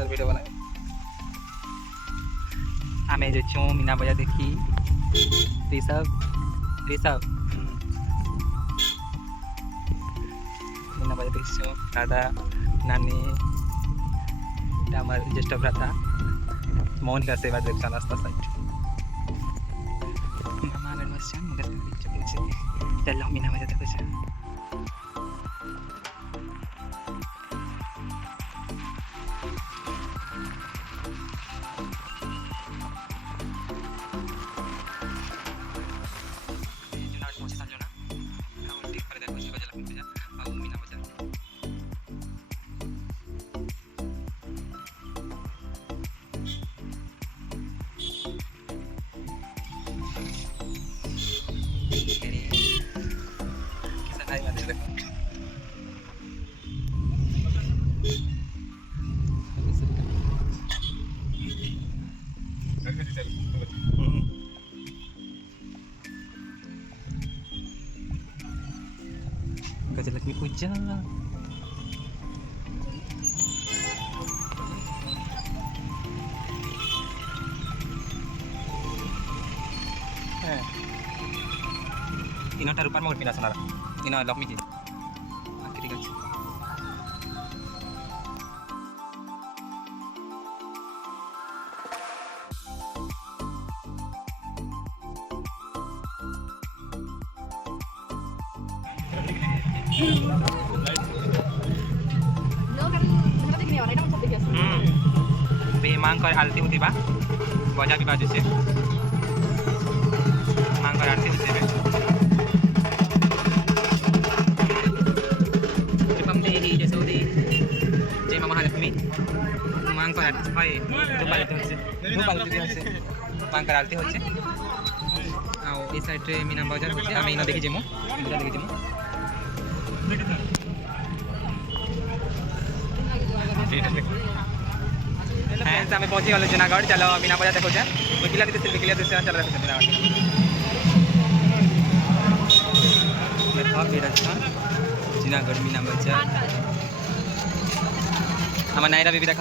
Video बनाए आम जो मीना बजार देखी ऋषभ ऋषभ मीना बजार देखी दादा नानी ज्येष्ठ भ्राता मौन का सेवा देखा रास्ता साइड चलो मीना बजार देखो गजलक्ष्मी पूजा इनटा रूपार मोर पिना सोनार इन लक्ष्मी जी ठीक है मांग कर आरती होती बा बजा भी बाजू से मांग कर आरती होती है जैसे होती जय माँ महालक्ष्मी मांग कर आरती भाई मांग कर आरती होती इस साइड मीना बजार होती आम इन देखी जीमु देखी जीमु आम पहुँची गलु जूनागढ़ चलो मीना बजार देखो विकिला दृश्य चलो देखो मीना जूनागढ़ मीना बजार आम नायरा भी देख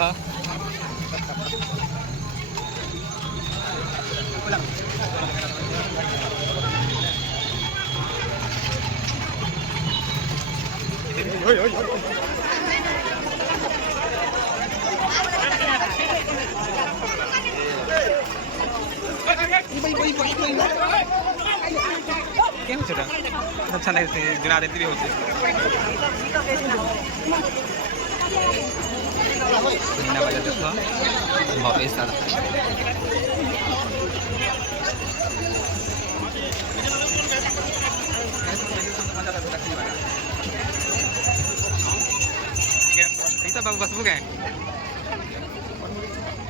क्या छोटा अच्छा लगते गिरा देती भी होती मीना बजार देखो भव्य सारा बाबू बसबू क्या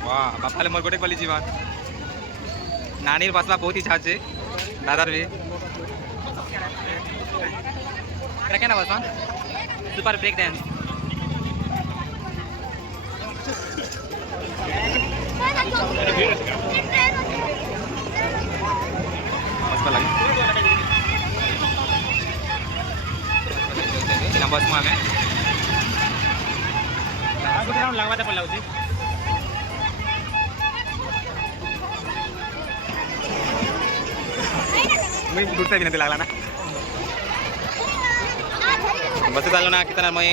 वाह बापा मोर गोटे बोली जीवन नानी बसवा बहुत इच्छा है दादार भी क्या ना बसवा सुपर ब्रेक डांस बस में लगवा पड़ा मैं दूर से भी नहीं लगला ना बस चालू ना कितना मैं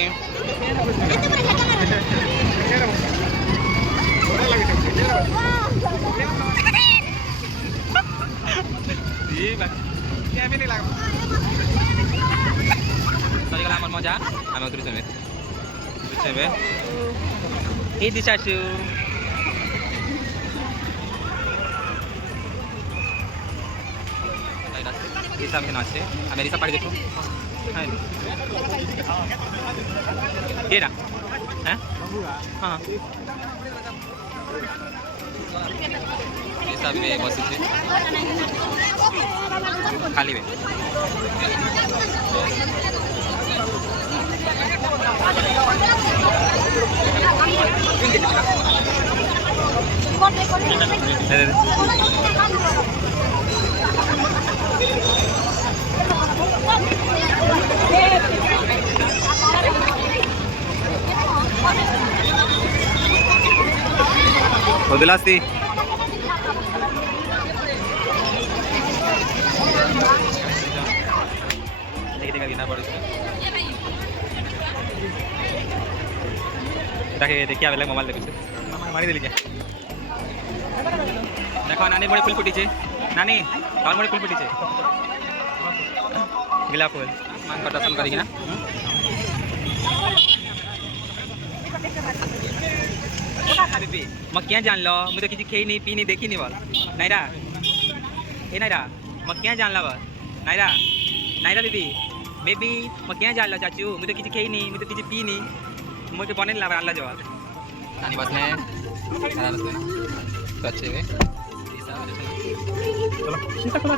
सरीगला मजा आम उतरी ये दिशा রিসা এখানে আছে আমি রিসা পাড়ি দেখো হ্যাঁ এটা হ্যাঁ হ্যাঁ রিসা भी বসেছে খালি বে Udah lasti. Kita gina पड़े ताकि देखिए आवेला मोबाइल देखुछे मारी देली क्या देखो नानी बड़े फूल फुटीचे नानी और बड़े फूल फुटीचे गिला फूल मान को दर्शन करी ना बीबी मैं क्या जान लो मुझे किसी खेई नहीं पी नहीं देखी नहीं बोल नायरा ए नायरा मैं क्या जान ला बोल नायरा नायरा बीबी बेबी मैं क्या जान लो चाचू मुझे किसी खेई नहीं मुझे किसी पी नहीं मुझे बने ला अल्लाह जवाब नानी बस में तो अच्छे वे चलो सीता खुला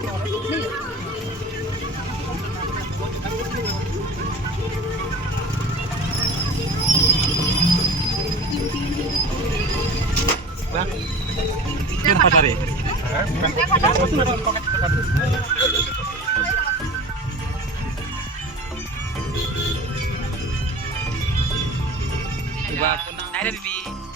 क्या पता रे Naira bibi